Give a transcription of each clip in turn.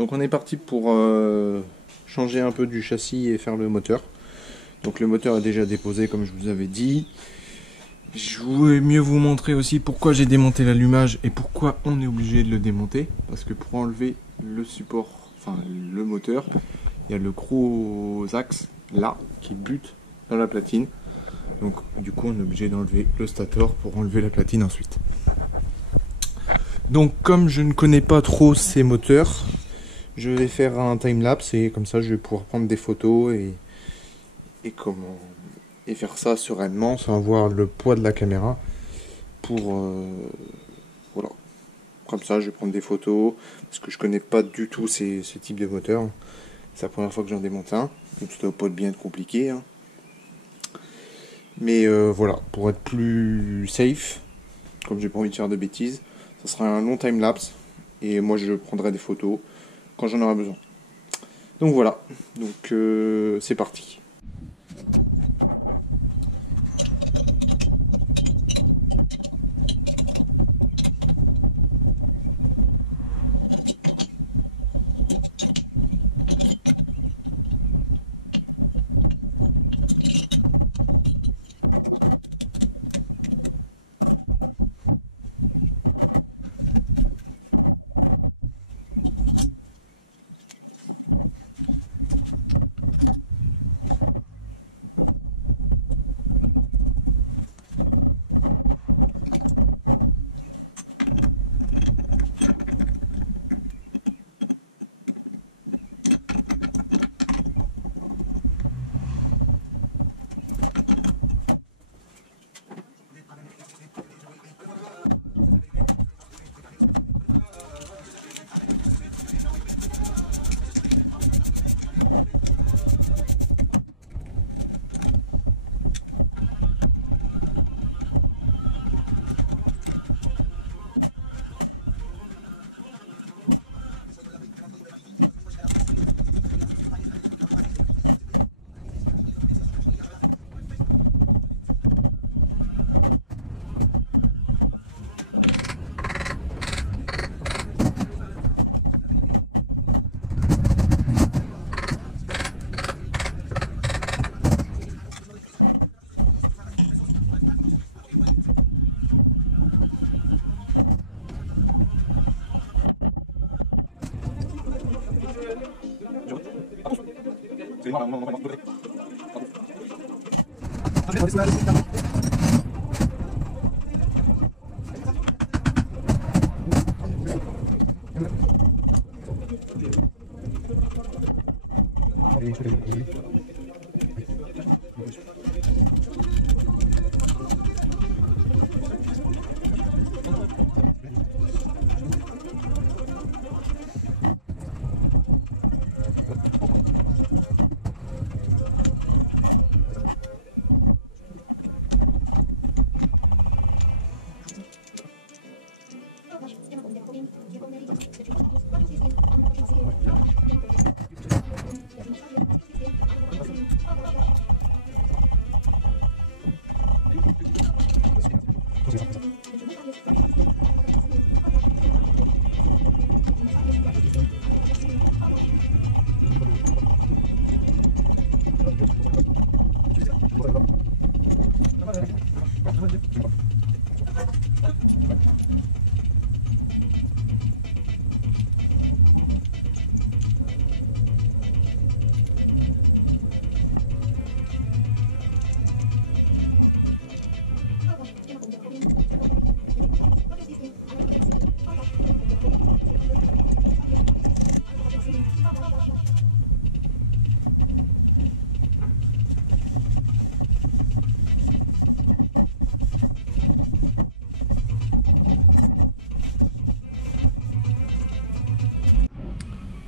Donc on est parti pour changer un peu du châssis et faire le moteur. Donc le moteur est déjà déposé comme je vous avais dit. Je voulais mieux vous montrer aussi pourquoi j'ai démonté l'allumage et pourquoi on est obligé de le démonter. Parce que pour enlever le support, enfin le moteur, il y a le gros axe là qui bute dans la platine. Donc du coup on est obligé d'enlever le stator pour enlever la platine ensuite. Donc comme je ne connais pas trop ces moteurs, je vais faire un timelapse et comme ça je vais pouvoir prendre des photos et faire ça sereinement sans avoir le poids de la caméra pour voilà. Comme ça je vais prendre des photos parce que je connais pas du tout ce type de moteur. C'est la première fois que j'en démonte un, donc ça doit pas être bien compliqué, hein. Mais voilà, pour être plus safe, comme j'ai pas envie de faire de bêtises, ça sera un long timelapse et moi je prendrai des photos quand j'en aurai besoin. Donc voilà, donc c'est parti.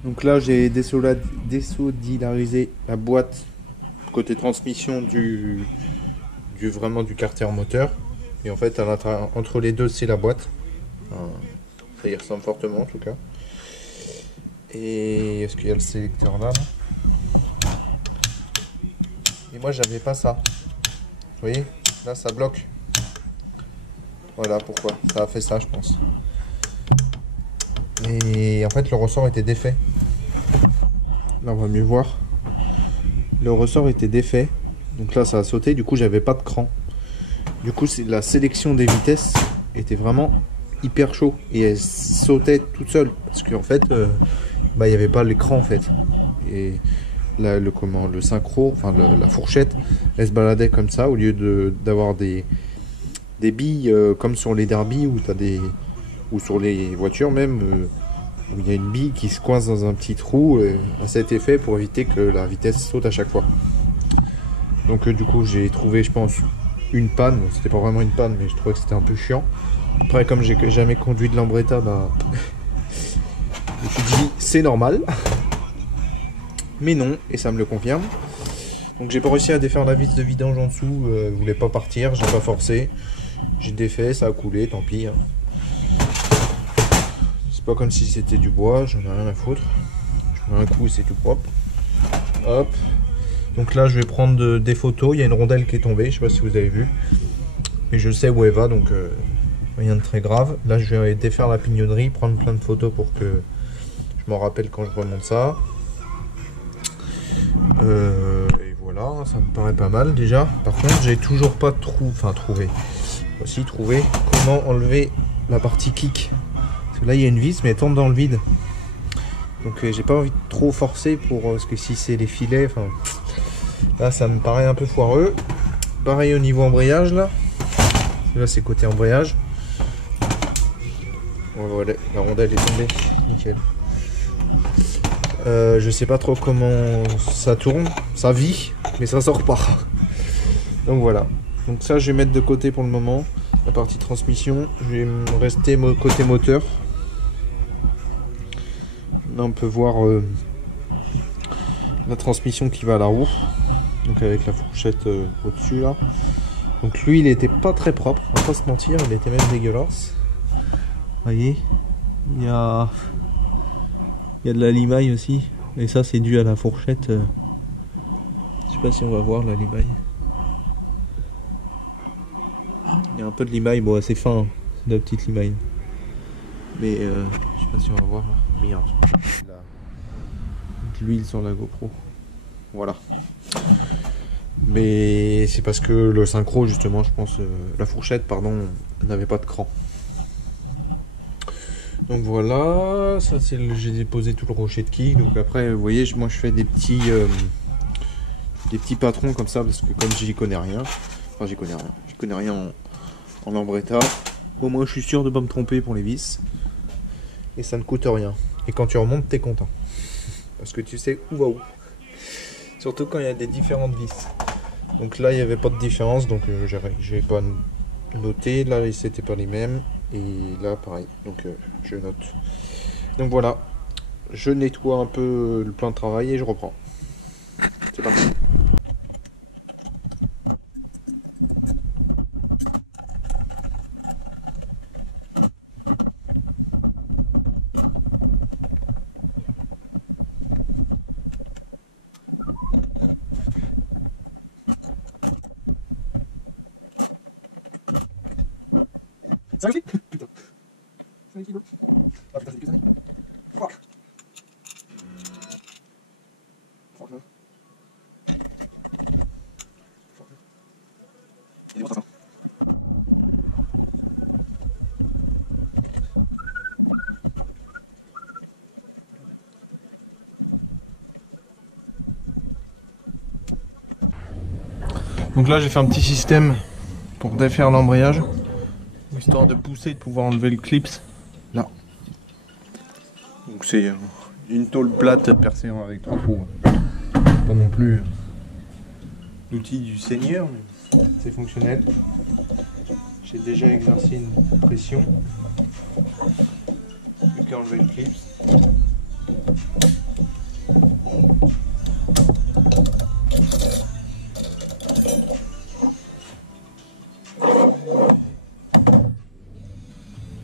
Donc là j'ai désolidarisé la boîte côté transmission vraiment du carter moteur. Et en fait entre les deux c'est la boîte. Ça y ressemble fortement en tout cas. Et est-ce qu'il y a le sélecteur là? Et moi j'avais pas ça. Vous voyez? Là ça bloque. Voilà pourquoi. Ça a fait ça je pense. Et en fait le ressort était défait. Là on va mieux voir. Le ressort était défait. Donc là ça a sauté, du coup j'avais pas de cran. Du coup la sélection des vitesses était vraiment hyper chaud. Et elle sautait toute seule. Parce qu'en fait, il n'y avait pas l'écran en fait. Et là, le synchro, enfin la fourchette, elle se baladait comme ça au lieu d'avoir des billes comme sur les derbies où t'as des. Ou sur les voitures même. Où il y a une bille qui se coince dans un petit trou à cet effet pour éviter que la vitesse saute à chaque fois. Donc du coup j'ai trouvé, je pense, une panne. C'était pas vraiment une panne, mais je trouvais que c'était un peu chiant. Après, comme j'ai jamais conduit de Lambretta, bah je me suis dit c'est normal. Mais non, et ça me le confirme. Donc j'ai pas réussi à défaire la vis de vidange en dessous, voulait pas partir, j'ai pas forcé. J'ai défait, ça a coulé, tant pis. Hein. C'est pas comme si c'était du bois, j'en ai rien à foutre. Je mets un coup, c'est tout propre. Hop. Donc là, je vais prendre des photos. Il y a une rondelle qui est tombée, je sais pas si vous avez vu. Mais je sais où elle va, donc rien de très grave. Là, je vais défaire la pignonnerie, prendre plein de photos pour que je m'en rappelle quand je remonte ça. Et voilà, ça me paraît pas mal déjà. Par contre, j'ai toujours pas trouvé comment enlever la partie kick. Là il y a une vis mais elle tombe dans le vide, donc j'ai pas envie de trop forcer parce que si c'est les filets, enfin là ça me paraît un peu foireux. Pareil au niveau embrayage, là c'est côté embrayage. Voilà, la rondelle est tombée, nickel. Je sais pas trop comment ça tourne, ça vit mais ça sort pas. Donc voilà, donc ça je vais mettre de côté pour le moment. La partie transmission, je vais rester côté moteur. Là on peut voir la transmission qui va à la roue, donc avec la fourchette au-dessus là. Donc lui il était pas très propre, on va pas se mentir, il était même dégueulasse. Vous voyez, il y a de la limaille aussi, et ça c'est dû à la fourchette. Je sais pas si on va voir la limaille. Il y a un peu de limaille, bon assez fin, hein. C'est de la petite limaille. Mais je sais pas si on va voir. Merde. De l'huile sur la GoPro. Voilà. Mais c'est parce que le synchro, justement, je pense, la fourchette, pardon, n'avait pas de cran. Donc voilà, ça c'est j'ai déposé tout le rocher de quille. Donc après, vous voyez, moi je fais des petits patrons comme ça parce que comme j'y connais rien, enfin j'y connais rien en Lambretta. Au moins je suis sûr de ne pas me tromper pour les vis. Et ça ne coûte rien. Et quand tu remontes, t'es content. Parce que tu sais où va où. Surtout quand il y a des différentes vis. Donc là, il n'y avait pas de différence. Donc j'ai pas noté. Là, c'était pas les mêmes. Et là, pareil. Donc je note. Donc voilà. Je nettoie un peu le plan de travail et je reprends. C'est parti. Ça aussi? Putain. Ça aussi, bro. Ah putain, c'est que ça. Fuck. Fuck là. Fuck là. Il est bon ça. Donc là j'ai fait un petit système pour défaire l'embrayage. Histoire de pousser, de pouvoir enlever le clips là. Donc c'est une tôle plate percée avec 3 trous. Pas non plus l'outil du seigneur, mais c'est fonctionnel. J'ai déjà exercé une pression. Plus qu'à enlever le clips.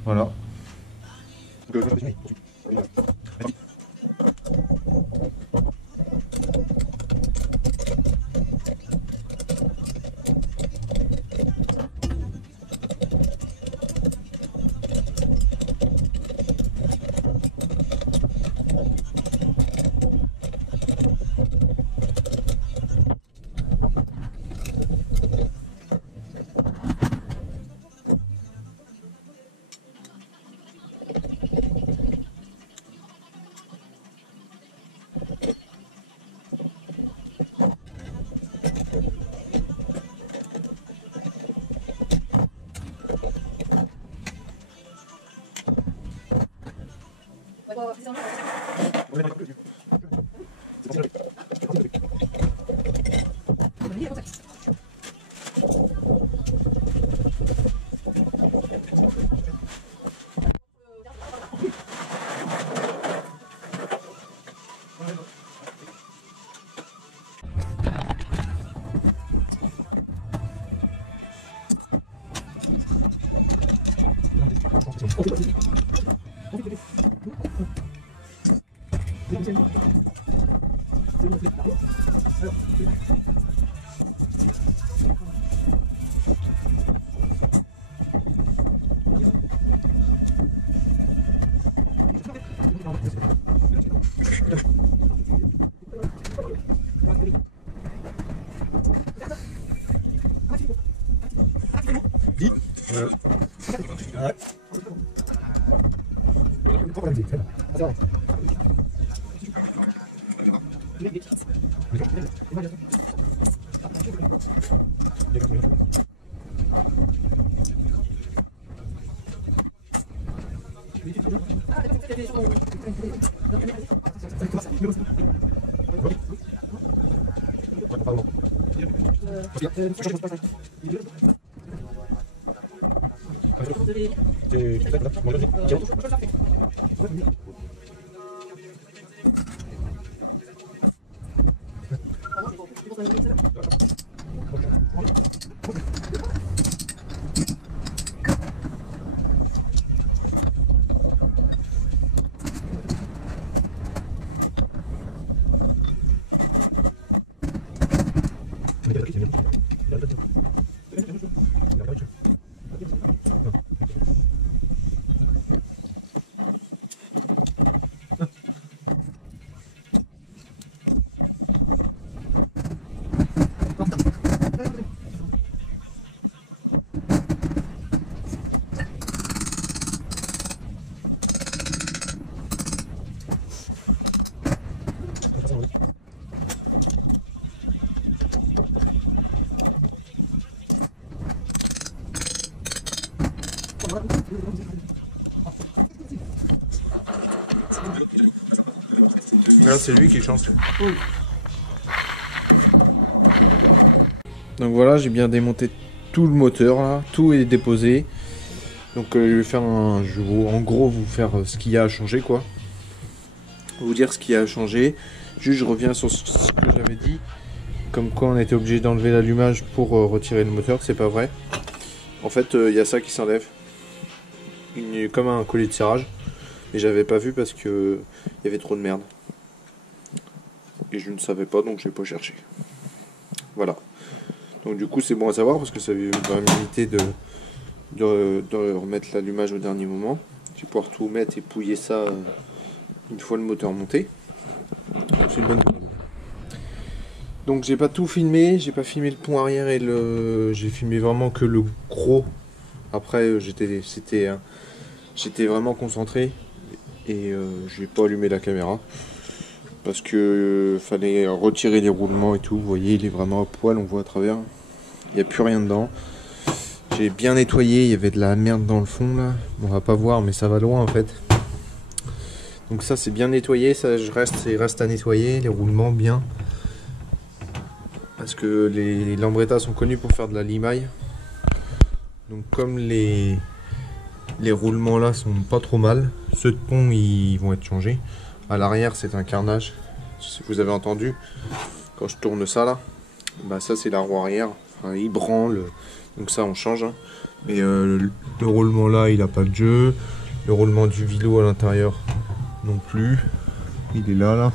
Voilà. Là, c'est lui qui chante. Donc voilà, j'ai bien démonté tout le moteur là, tout est déposé. Donc je vais faire je vais en gros vous faire ce qu'il y a à changer quoi. Vous dire ce qu'il y a à changer. Juste je reviens sur ce que j'avais dit. Comme quoi on était obligé d'enlever l'allumage pour retirer le moteur, c'est pas vrai. En fait il y a ça qui s'enlève. Comme un collier de serrage. Mais j'avais pas vu parce que il y avait trop de merde. Et je ne savais pas donc j'ai pas cherché. Voilà. Donc du coup c'est bon à savoir parce que ça va m'éviter de remettre l'allumage au dernier moment. Je vais pouvoir tout mettre et pouiller ça une fois le moteur monté. C'est une bonne nouvelle. Donc j'ai pas tout filmé, j'ai pas filmé le pont arrière et j'ai filmé vraiment que le gros. Après j'étais vraiment concentré et j'ai pas allumé la caméra. Parce que fallait retirer les roulements et tout, vous voyez il est vraiment à poil, on voit à travers, il n'y a plus rien dedans. J'ai bien nettoyé, il y avait de la merde dans le fond là, on va pas voir mais ça va loin en fait. Donc ça c'est bien nettoyé, ça il reste à nettoyer, les roulements bien. Parce que les Lambretta sont connus pour faire de la limaille. Donc comme les roulements là sont pas trop mal, ceux de pont ils vont être changés. À l'arrière c'est un carnage, si vous avez entendu, quand je tourne ça là, bah ça c'est la roue arrière, enfin, il branle, donc ça on change. Hein. Mais le roulement là il a pas de jeu, le roulement du vélo à l'intérieur non plus, il est là.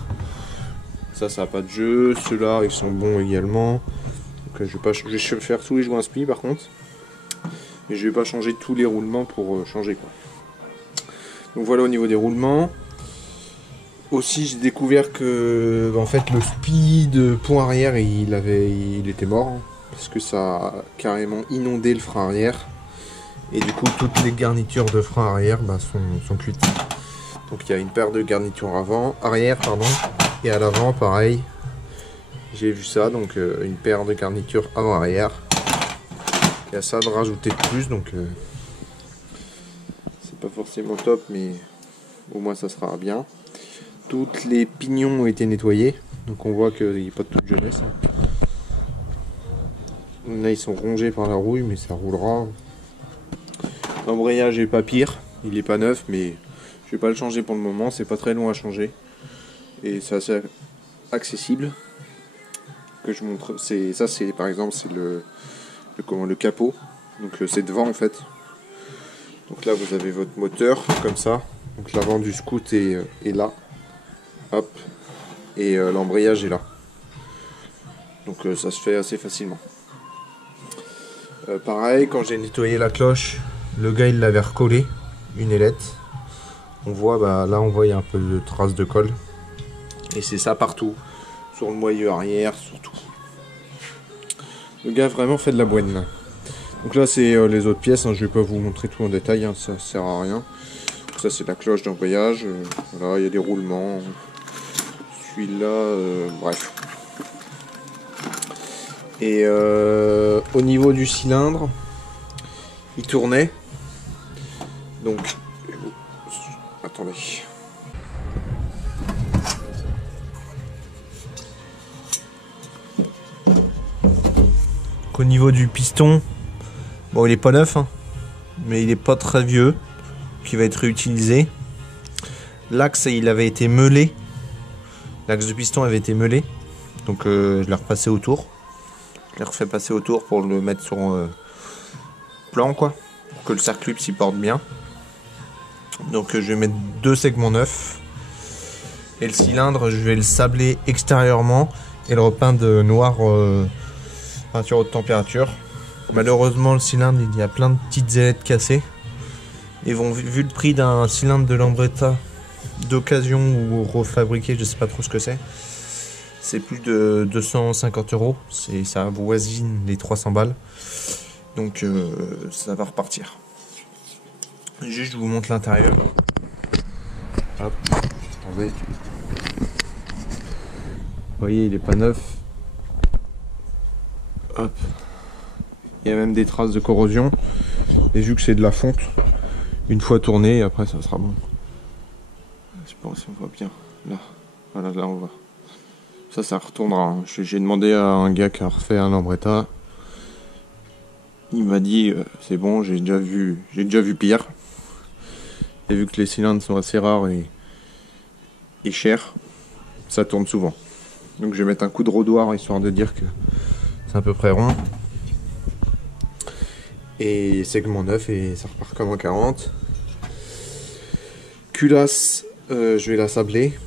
Ça a pas de jeu, ceux-là ils sont bons également. Donc, je vais faire tous les joints spli par contre, mais je vais pas changer tous les roulements pour changer quoi. Donc voilà au niveau des roulements. Aussi, j'ai découvert que en fait le speed pont arrière il était mort, hein, parce que ça a carrément inondé le frein arrière et du coup toutes les garnitures de frein arrière sont cuites. Donc il y a une paire de garnitures arrière pardon, et à l'avant pareil. J'ai vu ça, donc une paire de garnitures avant arrière. Il y a ça de rajouter de plus, donc c'est pas forcément top, mais au moins ça sera bien. Toutes les pignons ont été nettoyés, donc on voit qu'il n'y a pas de toute jeunesse. Là ils sont rongés par la rouille, mais ça roulera. L'embrayage est pas pire, il est pas neuf, mais je vais pas le changer pour le moment, c'est pas très long à changer. Et c'est assez accessible. Que je montre, c'est par exemple c'est le capot. Donc c'est devant en fait. Donc là vous avez votre moteur comme ça. Donc l'avant du scoot est là. Hop, et l'embrayage est là. Donc ça se fait assez facilement. Pareil, quand j'ai nettoyé la cloche, le gars il l'avait recollé, une ailette. On voit, là on voit il y a un peu de traces de colle. Et c'est ça partout, sur le moyeu arrière, surtout. Le gars vraiment fait de la boîte là. Donc là c'est les autres pièces, hein, je vais pas vous montrer tout en détail, hein, ça sert à rien. Ça c'est la cloche d'embrayage, voilà, il y a des roulements. Celui-là, bref. Et au niveau du cylindre, il tournait. Donc, attendez. Au niveau du piston, bon, il est pas neuf, hein, mais il est pas très vieux, qui va être réutilisé. L'axe, il avait été meulé. L'axe de piston avait été meulé, donc je l'ai repassé autour. Je l'ai refait passer autour pour le mettre sur plan, quoi, pour que le circuit s'y porte bien. Donc je vais mettre 2 segments neufs. Et le cylindre, je vais le sabler extérieurement et le repeindre noir, peinture haute température. Malheureusement, le cylindre, il y a plein de petites ailettes cassées. Et bon, vu le prix d'un cylindre de Lambretta d'occasion ou refabriqué, je sais pas trop ce que c'est plus de 250 €, ça avoisine les 300 balles, donc ça va repartir. Juste je vous montre l'intérieur. Hop, attendez. Vous voyez, il est pas neuf. Hop, il y a même des traces de corrosion, et vu que c'est de la fonte, une fois tourné, après ça sera bon. Je sais pas si on voit bien. Là, voilà, là on voit. Ça retournera. Hein. J'ai demandé à un gars qui a refait un Lambretta. Il m'a dit c'est bon, j'ai déjà vu pire. Et vu que les cylindres sont assez rares et chers, ça tourne souvent. Donc je vais mettre un coup de rodoir histoire de dire que c'est à peu près rond. Et segment 9 et ça repart comme en 40. Culasse, je vais la sabler.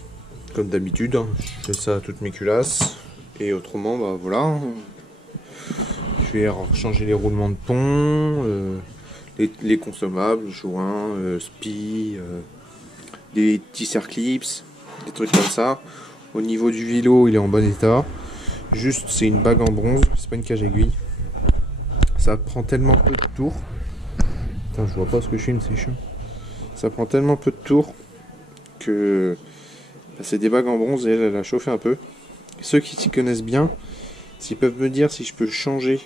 Comme d'habitude, hein. Je fais ça à toutes mes culasses. Et autrement, voilà. Je vais changer les roulements de pont, les consommables, joints, spi, des petits circlips, des trucs comme ça. Au niveau du vélo, il est en bon état. Juste, c'est une bague en bronze, c'est pas une cage aiguille. Ça prend tellement peu de tours. Putain, je vois pas ce que je filme, c'est chiant. Ça prend tellement peu de tours que c'est des bagues en bronze et elle a chauffé un peu. Ceux qui s'y connaissent bien, s'ils peuvent me dire si je peux changer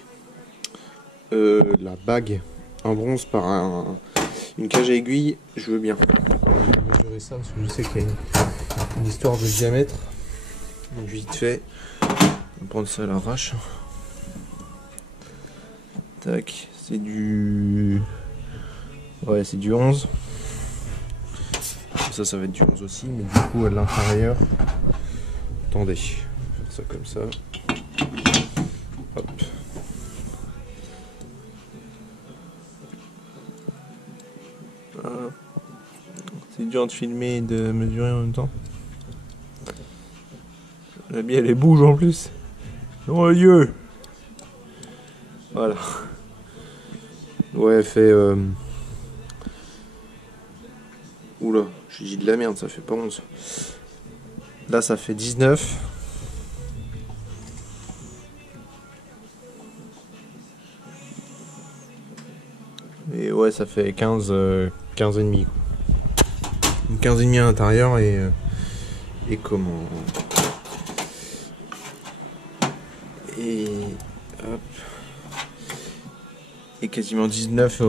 la bague en bronze par une cage à aiguille, je veux bien. Je vais mesurer ça parce que je sais qu'il y a une histoire de diamètre. Donc vite fait, on va prendre ça à l'arrache. Tac, c'est du... Ouais, c'est du 11. Ça va être du 11 aussi, mais du coup à l'intérieur... Attendez, je vais faire ça comme ça. Hop. C'est dur de filmer et de mesurer en même temps. La bielle elle bouge en plus. Oh Dieu. Voilà. Ouais, elle fait... Oula, j'ai dit de la merde, ça fait pas 11. Là ça fait 19. Et ouais, ça fait 15, 15 et demi. Une 15 et demi à l'intérieur et comment... Et hop. Et quasiment 19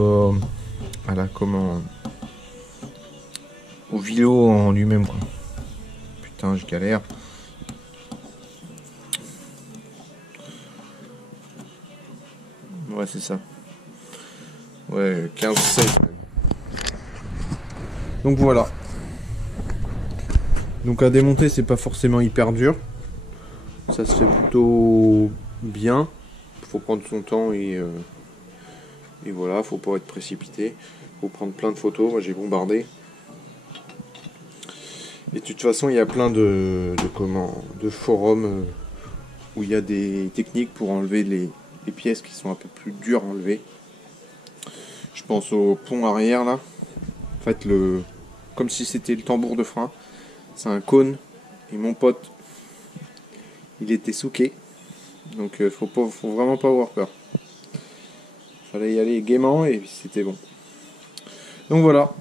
à la comment... au vélo en lui-même quoi. Putain, je galère. Ouais, c'est ça. Ouais, 15-16. Donc voilà. Donc à démonter, c'est pas forcément hyper dur. Ça se fait plutôt bien. Faut prendre son temps et voilà, faut pas être précipité. Faut prendre plein de photos. Moi j'ai bombardé. Et de toute façon, il y a plein de forums où il y a des techniques pour enlever les pièces qui sont un peu plus dures à enlever. Je pense au pont arrière là. En fait, comme si c'était le tambour de frein. C'est un cône. Et mon pote, il était souqué. Donc faut vraiment pas avoir peur. Fallait y aller gaiement et c'était bon. Donc voilà.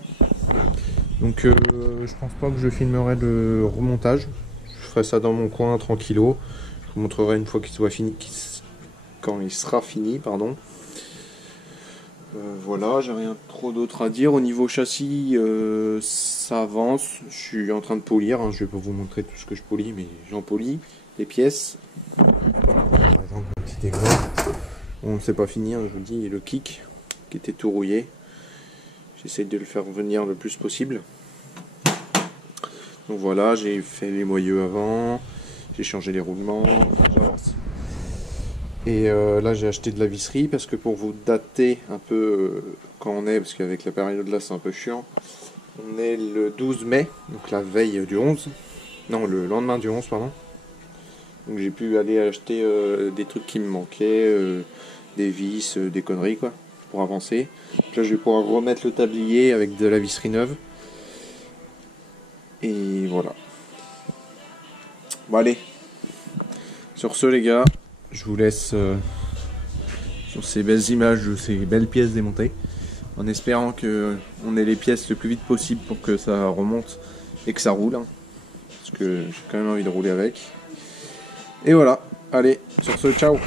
Donc je pense pas que je filmerai le remontage. Je ferai ça dans mon coin tranquillo. Je vous montrerai une fois qu'il soit fini, quand il sera fini, pardon. Voilà, j'ai rien trop d'autre à dire. Au niveau châssis, ça avance. Je suis en train de polir. Hein. Je vais pas vous montrer tout ce que je polis, mais j'en polis les pièces. Par exemple, un petit exemple. Bon, c'est pas fini, hein, je vous le dis. Le kick qui était tout rouillé. J'essaie de le faire venir le plus possible. Donc voilà, j'ai fait les moyeux avant. J'ai changé les roulements. J'avance. Et là j'ai acheté de la visserie parce que pour vous dater un peu quand on est, parce qu'avec la période là c'est un peu chiant, on est le 12 mai, donc la veille du 11, non le lendemain du 11 pardon. Donc j'ai pu aller acheter des trucs qui me manquaient, des vis, des conneries quoi, pour avancer. Donc là je vais pouvoir remettre le tablier avec de la visserie neuve. Et voilà. Bon allez, sur ce les gars, je vous laisse sur ces belles images de ces belles pièces démontées, en espérant que on ait les pièces le plus vite possible pour que ça remonte et que ça roule, hein, parce que j'ai quand même envie de rouler avec. Et voilà, allez, sur ce, ciao.